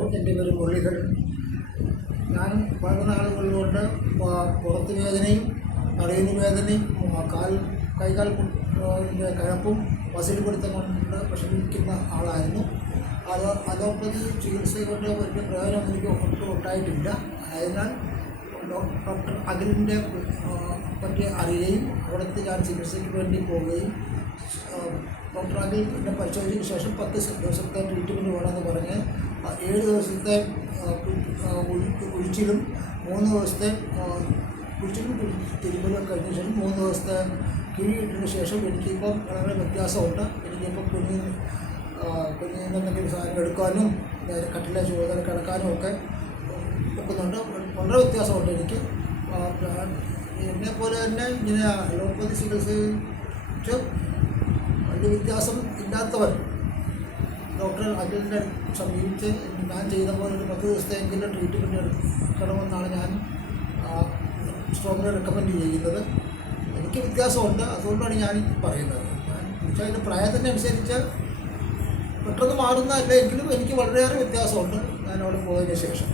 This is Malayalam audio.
എൻ്റെ പേര് മുരളീധരൻ. ഞാൻ വളരെ നാളുകളിലുകൊണ്ട് പുറത്ത് വേദനയും നടുവിന് വേദനയും കൈകാൽ കഴപ്പും മസിൽ പിടുത്തം കൊണ്ട് വിഷമിക്കുന്ന ആളായിരുന്നു. അലോപ്പതി ചികിത്സ കൊണ്ട് വലിയ പ്രയോജനം എനിക്ക് ഒട്ടും ഉണ്ടായിട്ടില്ല. അതിനാൽ ഡോക്ടർ അഖിലിൻ്റെ പറ്റി അറിയുകയും അവിടുത്തെ ഞാൻ ചികിത്സയ്ക്ക് വേണ്ടി പോവുകയും ഡോക്ടർ അഖിൽ എന്നെ പരിശോധിച്ചതിന് ശേഷം 10 ദിവസത്തെ ട്രീറ്റ്മെൻറ്റ് വേണമെന്ന് പറഞ്ഞ് 7 ദിവസത്തെ ഉഴിച്ചിലും 3 ദിവസത്തെ ഉഴിച്ചിലും തിരുമ്പലും കഴിഞ്ഞ ശേഷം 3 ദിവസത്തെ കിഴിയിട്ടതിന് ശേഷം എനിക്കിപ്പം വളരെ വ്യത്യാസമുണ്ട്. എനിക്കിപ്പം കുഞ്ഞിനെന്തെങ്കിലും സാധനം എടുക്കാനും കട്ടിലെ ചുവതല കിടക്കാനും ഒക്കെ ഒക്കുന്നുണ്ട്. വളരെ വ്യത്യാസമുണ്ട് എനിക്ക്. എന്നെപ്പോലെ തന്നെ ഇങ്ങനെ അലോപ്പതി ചികിത്സിച്ച് വലിയ വ്യത്യാസം ഇല്ലാത്തവർ ഡോക്ടർ അഖിലിനെ സമീപിച്ച് ഞാൻ ചെയ്ത പോലെ ഒരു 10 ദിവസത്തെയെങ്കിലും ട്രീറ്റ്മെൻറ്റ് എടുക്കണമെന്നാണ് ഞാൻ സ്ട്രോങ്ങിൽ റെക്കമെൻഡ് ചെയ്യുന്നത്. എനിക്ക് വ്യത്യാസമുണ്ട്, അതുകൊണ്ടാണ് ഞാൻ പറയുന്നത്. പക്ഷേ അതിൻ്റെ പ്രായത്തിനനുസരിച്ച് പെട്ടെന്ന് മാറുന്നതല്ല എങ്കിലും എനിക്ക് വളരെയേറെ വ്യത്യാസമുണ്ട് ഞാൻ അവിടെ പോയതിന് ശേഷം.